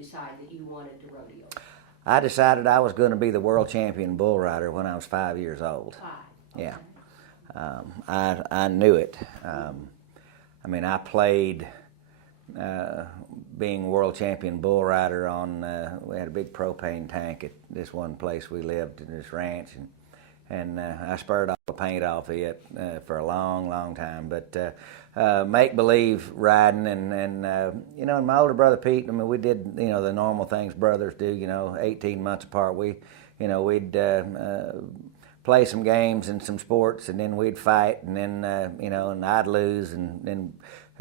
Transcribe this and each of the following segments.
decide that you wanted to rodeo? I decided I was going to be the world champion bull rider when I was 5 years old. 5. Okay. Yeah. I knew it. I mean, I played being world champion bull rider on, we had a big propane tank at this one place we lived in this ranch, and I spurred all the paint off it for a long, long time. But make-believe riding, and you know, and my older brother Pete, I mean, we did, you know, the normal things brothers do, you know, 18 months apart. We'd play some games and some sports, and then we'd fight, and then, you know, and I'd lose, and then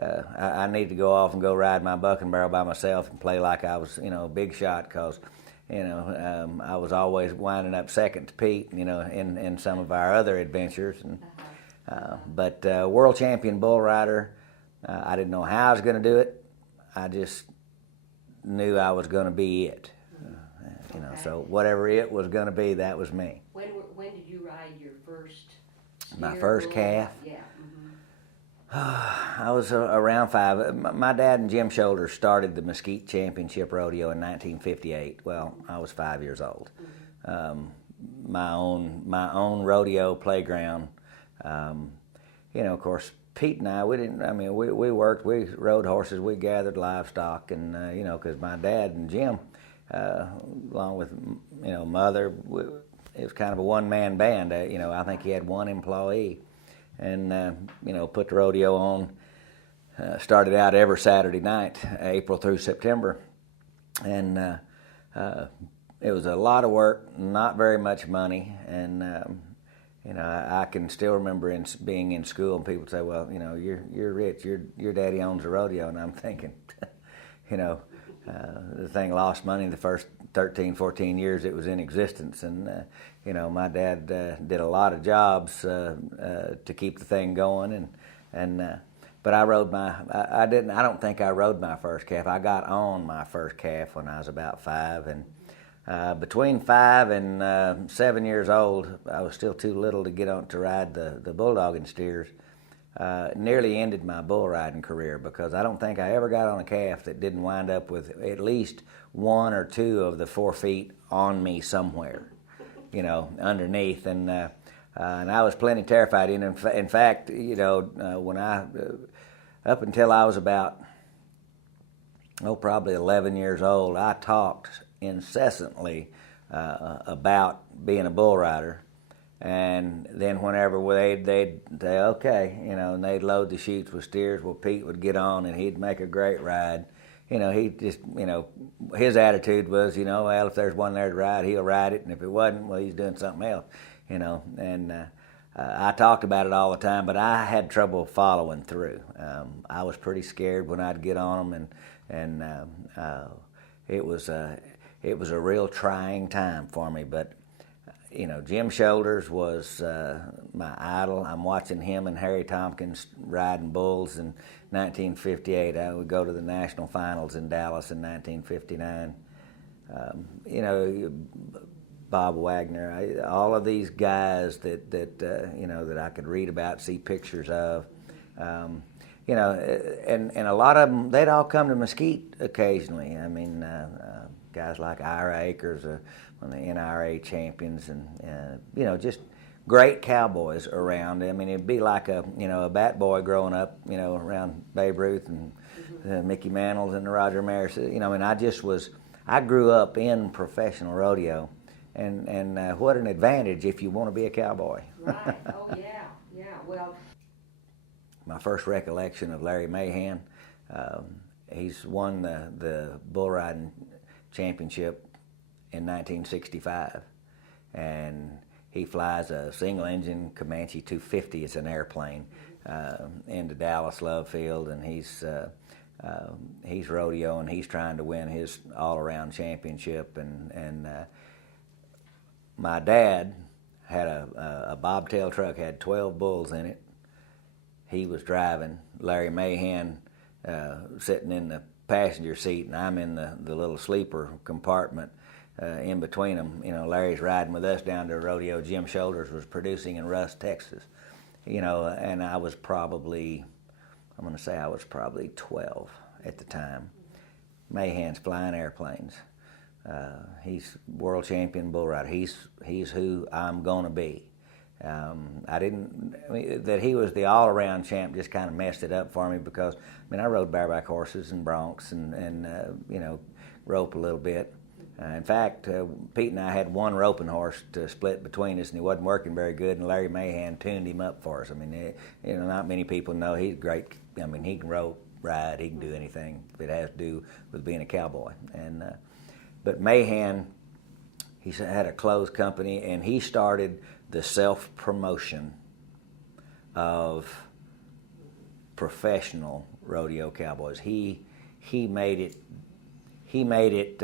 I needed to go off and go ride my bucking barrel by myself and play like I was, you know, a big shot, because, you know, I was always winding up second to Pete, you know, in some of our other adventures. And but world champion bull rider, I didn't know how I was going to do it. I just knew I was going to be it. You know, so whatever it was going to be, that was me. When did you ride your first My first calf? Yeah. I was around 5. My dad and Jim Shoulders started the Mesquite Championship Rodeo in 1958. Well, I was 5 years old. My own rodeo playground. You know, of course, Pete and I, we didn't. I mean, we worked. We rode horses. We gathered livestock, and you know, because my dad and Jim, along with, you know, Mother, it was kind of a one-man band. You know, I think he had one employee. And, you know, put the rodeo on, started out every Saturday night, April through September. And it was a lot of work, not very much money. And, you know, I can still remember being in school and people say, well, you know, you're rich, your daddy owns a rodeo. And I'm thinking, you know, the thing lost money the first 13, 14 years it was in existence. And, you know, my dad did a lot of jobs to keep the thing going. But I rode I don't think I rode my first calf. I got on my first calf when I was about 5. And between 5 and 7 years old, I was still too little to get on to ride the bulldogging steers. Nearly ended my bull riding career, because I don't think I ever got on a calf that didn't wind up with at least 1 or 2 of the 4 feet on me somewhere, you know, underneath. And I was plenty terrified. In fact, you know, when up until I was about, probably 11 years old, I talked incessantly about being a bull rider. And then whenever they'd say, okay, you know, and they'd load the chutes with steers, well, Pete would get on and he'd make a great ride. You know, he just, you know, his attitude was, you know, well, if there's one there to ride, he'll ride it. And if it wasn't, well, he's doing something else, you know. And I talked about it all the time, but I had trouble following through. I was pretty scared when I'd get on them, and it was a real trying time for me. But you know, Jim Shoulders was my idol. I'm watching him and Harry Tompkins riding bulls in 1958. I would go to the national finals in Dallas in 1959. You know, Bob Wagner, all of these guys that you know, that I could read about, see pictures of. You know, and a lot of them, they'd all come to Mesquite occasionally. I mean, guys like Ira Akers, one of the NRA champions, and you know, just great cowboys around. I mean, it'd be like a bat boy growing up, you know, around Babe Ruth and Mickey Mantles and Roger Maris. You know, I mean, I grew up in professional rodeo, and what an advantage if you want to be a cowboy. Right. Oh yeah. Well, my first recollection of Larry Mahan, he's won the bull riding championship in 1965, and he flies a single-engine Comanche 250. It's an airplane into Dallas Love Field, and he's rodeoing. He's trying to win his all-around championship, and my dad had a bobtail truck, had 12 bulls in it. He was driving. Larry Mahan sitting in the passenger seat, and I'm in the little sleeper compartment in between them. You know, Larry's riding with us down to a rodeo Jim Shoulders was producing in Russ, Texas. You know, and I was probably 12 at the time. Mahan's flying airplanes. He's world champion bull rider. He's who I'm gonna be. That he was the all-around champ just kind of messed it up for me, because I rode bareback horses and broncs and rope a little bit. In fact, Pete and I had one roping horse to split between us, and he wasn't working very good, and Larry Mahan tuned him up for us. Not many people know he's great. He can rope, ride, he can do anything that has to do with being a cowboy. But Mahan, he had a clothes company, and he started the self-promotion of professional rodeo cowboys. He made it.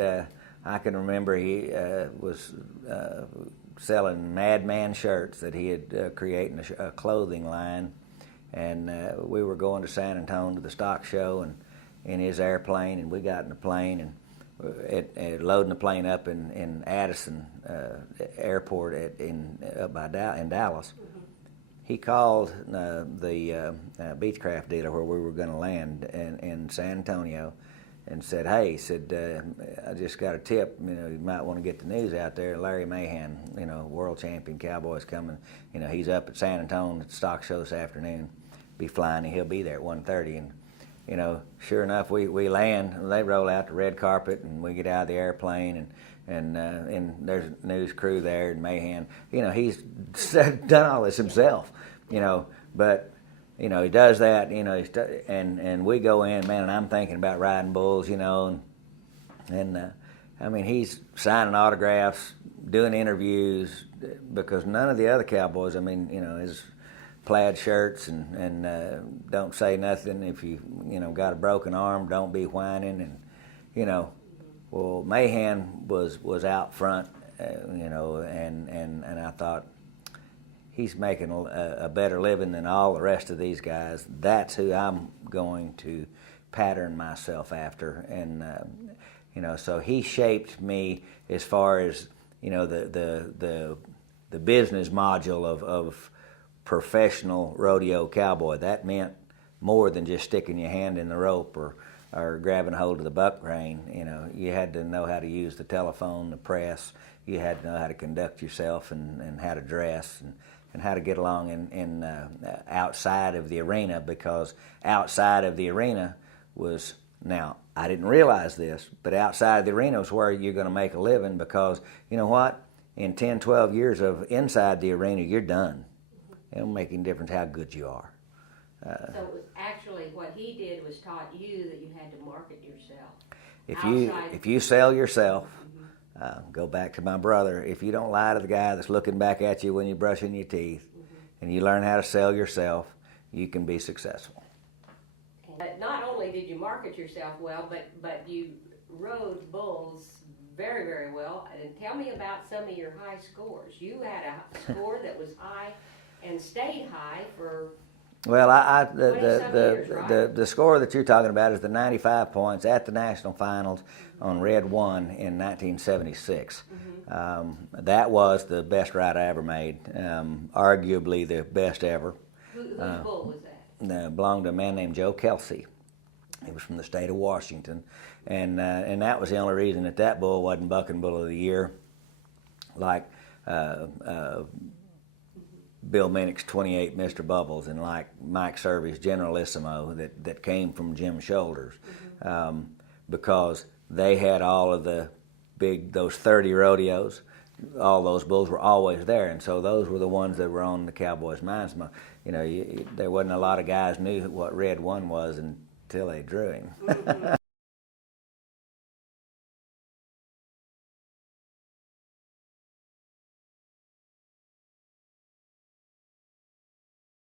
I can remember he was selling Madman shirts that he had created a clothing line, and we were going to San Antonio to the stock show, and in his airplane, and we got in the plane and loading the plane up in Addison Airport in Dallas. He called the Beechcraft dealer where we were going to land in San Antonio, and said, "Hey," he said, "I just got a tip. You might want to get the news out there. Larry Mahan, world champion cowboy's coming. He's up at San Antonio at the stock show this afternoon. Be flying, and he'll be there at 1:30." And sure enough, we land, and they roll out the red carpet, and we get out of the airplane, and there's a news crew there, and Mahan, he's done all this himself, but. He does that, and we go in, man, and I'm thinking about riding bulls, and he's signing autographs, doing interviews, because none of the other cowboys, his plaid shirts and don't say nothing. If you, got a broken arm, don't be whining, and, well, Mahan was out front, and I thought, he's making a better living than all the rest of these guys. That's who I'm going to pattern myself after. And, so he shaped me as far as, the business module of professional rodeo cowboy. That meant more than just sticking your hand in the rope or grabbing hold of the buck rein. You had to know how to use the telephone, the press. You had to know how to conduct yourself and how to dress and how to get along in outside of the arena, because outside of the arena was, now, I didn't realize this, but outside of the arena was where you're going to make a living, because, you know what, in 10, 12 years of inside the arena, you're done. It don't make any difference how good you are. So it was actually what he did was taught you that you had to market yourself. If you sell yourself, go back to my brother. If you don't lie to the guy that's looking back at you when you're brushing your teeth, and you learn how to sell yourself, you can be successful. But not only did you market yourself well, but you rode bulls very, very well. And tell me about some of your high scores. You had a score that was high and stayed high for. Well, years, the score that you're talking about is the 95 points at the national finals on Red 1 in 1976. That was the best ride I ever made, arguably the best ever. Whose bull was that? Belonged to a man named Joe Kelsey. He was from the state of Washington, and that was the only reason that bull wasn't Bucking Bull of the Year, like Bill Minnick's 28 Mr. Bubbles, and like Mike Servy's Generalissimo that came from Jim's shoulders, because they had all of those 30 rodeos. All those bulls were always there, and so those were the ones that were on the Cowboys' minds. There wasn't a lot of guys knew what Red 1 was until they drew him.